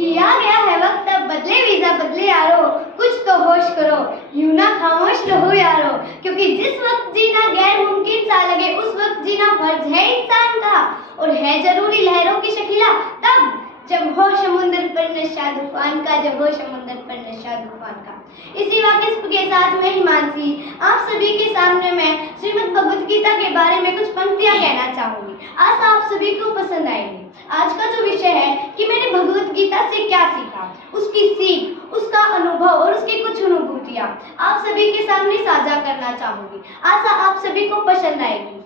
किया गया है वक्त, अब बदले वीजा बदले यारो, कुछ तो होश करो, यूं ना खामोश रहो यारो। क्योंकि जिस वक्त जीना गैर मुमकिन सा लगे उस वक्त जीना फर्ज है इंसान का, और है जरूरी लहरों की शकीला तब जब हो समुद्र पर नशा तूफान का, जब हो समुद्र पर नशा तूफान का। इसी वाकिफ के साथ मैं हिमांशी आप सभी के सामने मैं श्रीमद् भगवत गीता के बारे में कुछ पंक्तियां कहना चाहूंगी। आशा आप सभी को पसंद आएंगी। आज का जो विषय है कि मैंने भगवत गीता से क्या सीखा, उसकी सीख, उसका अनुभव और उसकी कुछ अनुभूतियां आप सभी के सामने साझा करना चाहूंगी। आशा आप सभी को पसंद आएगी।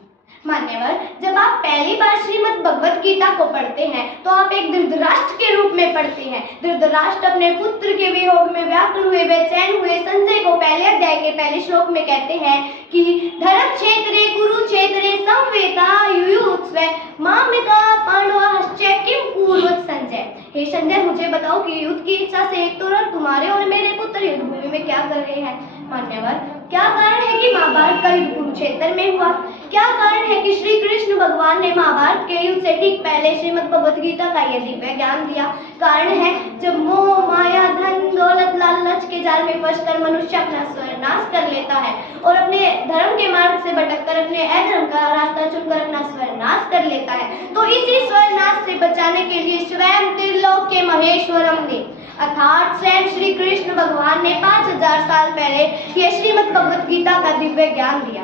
मान्यवर, जब आप पहली बार श्रीमद् भगवत गीता को पढ़ते हैं तो आप एक धृतराष्ट्र के रूप में पढ़ते हैं। धृतराष्ट्र अपने पुत्र के वियोग में व्याकुल हुए, बेचैन हुए संजय को पहले अध्याय के पहले श्लोक में कहते हैं कि धर्म क्षेत्रे कुरुक्षेत्रे संवेता युयुत्सवे मामिका पांडवाश्च किम कुर्वत संजय। हे संजय, मुझे बताओ कि युद्ध की इच्छा से एक तुरंत तुम्हारे और मेरे पुत्र युद्ध भूमि में क्या कर रहे हैं। मान्यवर, क्या कारण है कि महाभारत का युद्ध कुरुक्षेत्र में हुआ? क्या कारण है कि श्री कृष्ण भगवान ने महाभारत के युद्ध से ठीक पहले श्रीमद् भगवत गीता का यह दिव्य ज्ञान दिया? कारण है जब मोह माया धन दौलत लालच के जाल में फंसकर मनुष्य अपना स्वनाश कर लेता है और अपने धर्म के मार्ग से भटककर अपने अधर्म का रास्ता चुनकर अपना स्वनाश कर लेता है, तो इसी स्वनाश से बचाने के लिए स्वयं त्रिलोक के महेश्वरम ने अर्थात स्वयं श्री कृष्ण भगवान ने 5000 साल पहले यह श्रीमद् भगवत गीता का दिव्य ज्ञान दिया।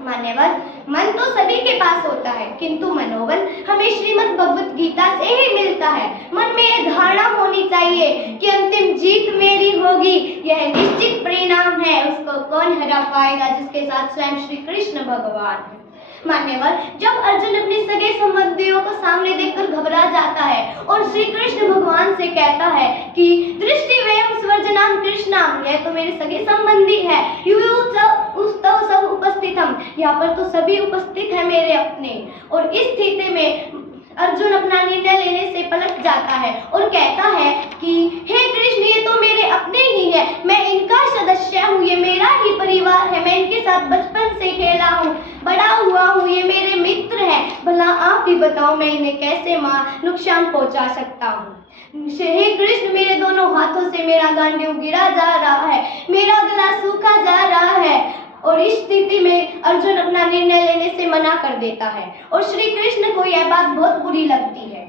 मान्यवर, मन तो सभी के पास होता है, किंतु मनोबल हमें श्रीमद् भगवत गीता से ही मिलता है। मन में यह धारणा होनी चाहिए कि अंतिम जीत मेरी होगी, यह निश्चित परिणाम है, उसको कौन हरा पाएगा जिसके साथ स्वयं श्री कृष्ण भगवान है। मान्यवर, जब अर्जुन अपने सगे संबंधियों को सामने देखकर घबरा जाता है और श्री कृष्ण भगवान से कहता है कि दृष्टि वयम स्वर्जनाम कृष्णाम, यह तो मेरे सगे संबंधी है, युयुत्सव सब उपस्थित हम, यहाँ पर तो सभी उपस्थित है मेरे अपने। और इस स्थिति में अर्जुन अपना निर्णय लेने से पलट जाता है और कहता है कि हे कृष्ण, ये तो मेरे अपने ही है, मैं इनका सदस्य हूँ, ये मेरा ही परिवार है, मैं इनके साथ बचपन से खेला हूँ, बड़ा हुआ हूँ, ये मेरे मित्र हैं, भला आप ही बताओ मैं इन्हें कैसे नुकसान पहुँचा सकता हूँ। हे कृष्ण, मेरे दोनों हाथों से मेरा गांडीव गिरा जा रहा है, मेरा गला सूखा जा रहा है। और इस स्थिति में अर्जुन अपना निर्णय लेने से मना कर देता है और श्री कृष्ण को यह बात बहुत बुरी लगती है।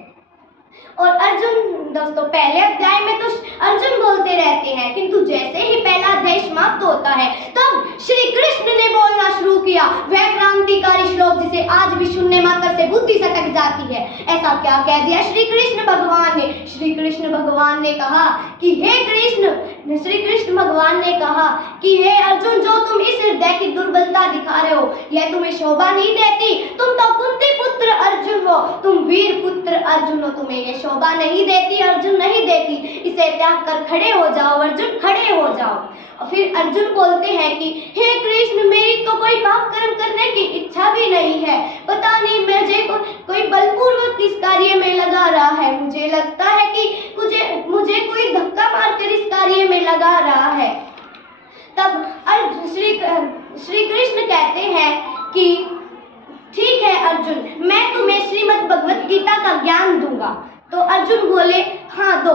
और अर्जुन, दोस्तों, पहले अध्याय में तो अर्जुन बोलते रहते हैं, किंतु जैसे ही पहला अध्याय समाप्त होता है तब श्री कृष्ण ने बोलना शुरू किया, वह क्रांतिकारी श्लोक जिसे आज भी सुनने मात्र से बुद्धि सटक जाती है। ऐसा क्या कह दिया श्री कृष्ण भगवान ने? श्री कृष्ण भगवान ने कहा कि हे कृष्ण, श्री कृष्ण भगवान ने कहा कि हे अर्जुन, जो तुम इस हृदय की दुर्बलता दिखा रहे हो यह तुम्हें शोभा नहीं देती। तुम तो कुंती पुत्र अर्जुन हो, तुम वीर पुत्र अर्जुन हो, तुम्हें यह शोभा नहीं देती, अर्जुन नहीं देती। इसे त्याग कर खड़े हो जाओ अर्जुन, खड़े हो जाओ। और फिर अर्जुन बोलते हैं कि हे कृष्ण, मेरी तो कोई पाप कर्म करने की इच्छा भी नहीं है, पता नहीं मुझे कोई बलपूर्वक इस कार्य में लगा रहा है, मुझे लगता है कि मुझे कोई धक्का मारकर इस कार्य में लगा रहा है। तब श्री कृष्ण कहते हैं कि ठीक है अर्जुन, मैं तुम्हें श्रीमद् भगवत गीता का ज्ञान दूंगा। तो अर्जुन बोले हाँ दो।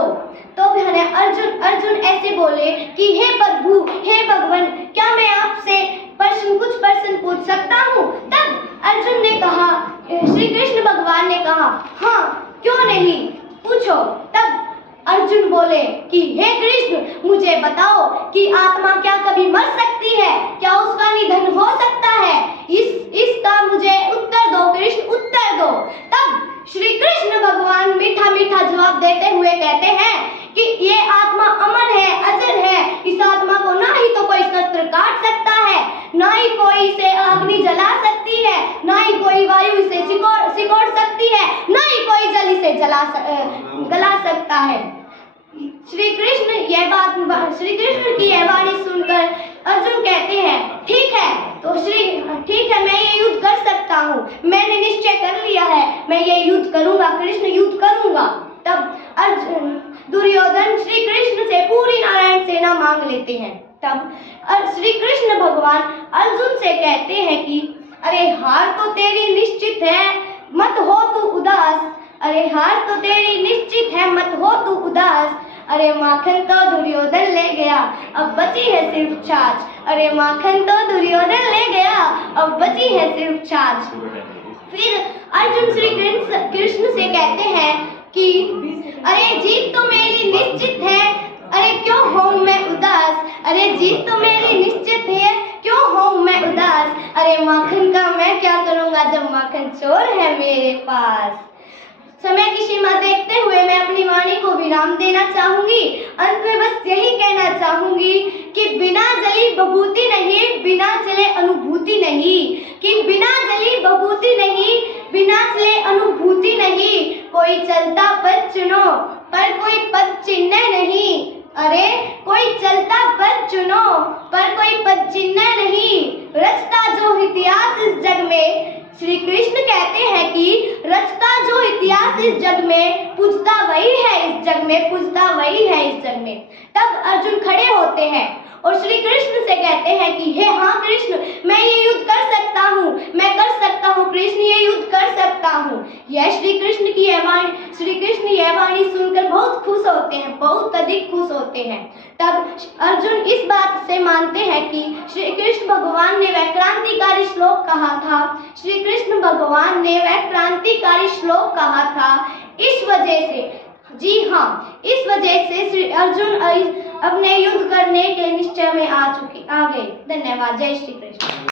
तो अर्जुन ऐसे बोले कि हे प्रभु, हे भगवान, क्या मैं आपसे कुछ प्रश्न पूछ सकता हूँ? तब अर्जुन ने कहा, श्री कृष्ण भगवान ने कहा हाँ क्यों नहीं, पूछो। तब अर्जुन बोले कि हे कृष्ण, मुझे बताओ कि आत्मा क्या कभी मर सकती है? क्या उसका निधन हो सकता है? इसका मुझे उत्तर दो कृष्ण, उत्तर दो। तब श्री कृष्ण भगवान मीठा मीठा जवाब देते हुए कहते हैं कि ये आत्मा अमर है, अजर है, इस आत्मा को ना ही तो कोई शस्त्र काट सकता है, ना ही कोई इसे अग्नि जला सकती है, ना ही कोई वायु इसे सिकोड़ सकती है, ना ही कोई जल इसे गला सकता है। श्री कृष्ण की यह वाणी सुनकर अर्जुन कहते हैं ठीक है, तो ठीक है, मैं ये युद्ध कर सकता हूँ, मैंने निश्चय कर लिया है, मैं ये युद्ध करूंगा, कृष्ण युद्ध करूंगा। तब दुर्योधन श्री कृष्ण से पूरी नारायण सेना मांग लेते हैं। तब श्री कृष्ण भगवान अर्जुन से कहते हैं कि अरे हार तो तेरी निश्चित है, मत हो तू उदास। अरे हार तो तेरी निश्चित है, मत हो तू उदास। उदास। अरे माखन तो दुर्योधन ले गया, अब बची है सिर्फ छाछ। अरे माखन तो दुर्योधन ले गया, अब बची है सिर्फ छाछ। फिर अर्जुन श्री कृष्ण से कहते हैं कि अरे जीत तो मेरी निश्चित है, अरे क्यों हूँ मैं उदास। अरे जीत तो मेरी निश्चित है, क्यों हूँ मैं उदास। अरे माखन का मैं क्या करूँगा जब माखन चोर है मेरे पास। समय की सीमा देखते हुए मैं अपनी वाणी को विराम देना चाहूंगी। अंत में बस यही कहना चाहूंगी कि बिना जली बबूती नहीं, बिना चले अनुभूति नहीं। कि बिना जली बबूती नहीं, बिना चले अनुभूति नहीं। कोई चलता पद चुनो पर कोई पद चिन्ह नहीं। अरे कोई चलता पद चुनो पर कोई पद चिन्ह नहीं। रचता जो इतिहास इस जग में, श्री कृष्ण कहते हैं कि रचता जो इतिहास इस जग में, पूजता वही है इस जग में, पूजता वही है इस जग में। तब अर्जुन खड़े होते हैं और श्री कृष्ण से कहते हैं कि हे हाँ कृष्ण, मैं ये युद्ध कर सकता हूँ, मैं कर सकता हूँ कृष्ण, ये युद्ध कर सकता हूँ। यह श्री कृष्ण की यह वाणी सुनकर बहुत खुश होते हैं, बहुत अधिक खुश होते हैं। तब अर्जुन इस बात से मानते हैं कि श्री कृष्ण भगवान ने वह क्रांतिकारी श्लोक कहा था, श्री कृष्ण भगवान ने वह क्रांतिकारी श्लोक कहा था। इस वजह से, जी हाँ, इस वजह से श्री अर्जुन अपने युद्ध करने के निश्चय में आ गए। धन्यवाद। जय श्री कृष्ण।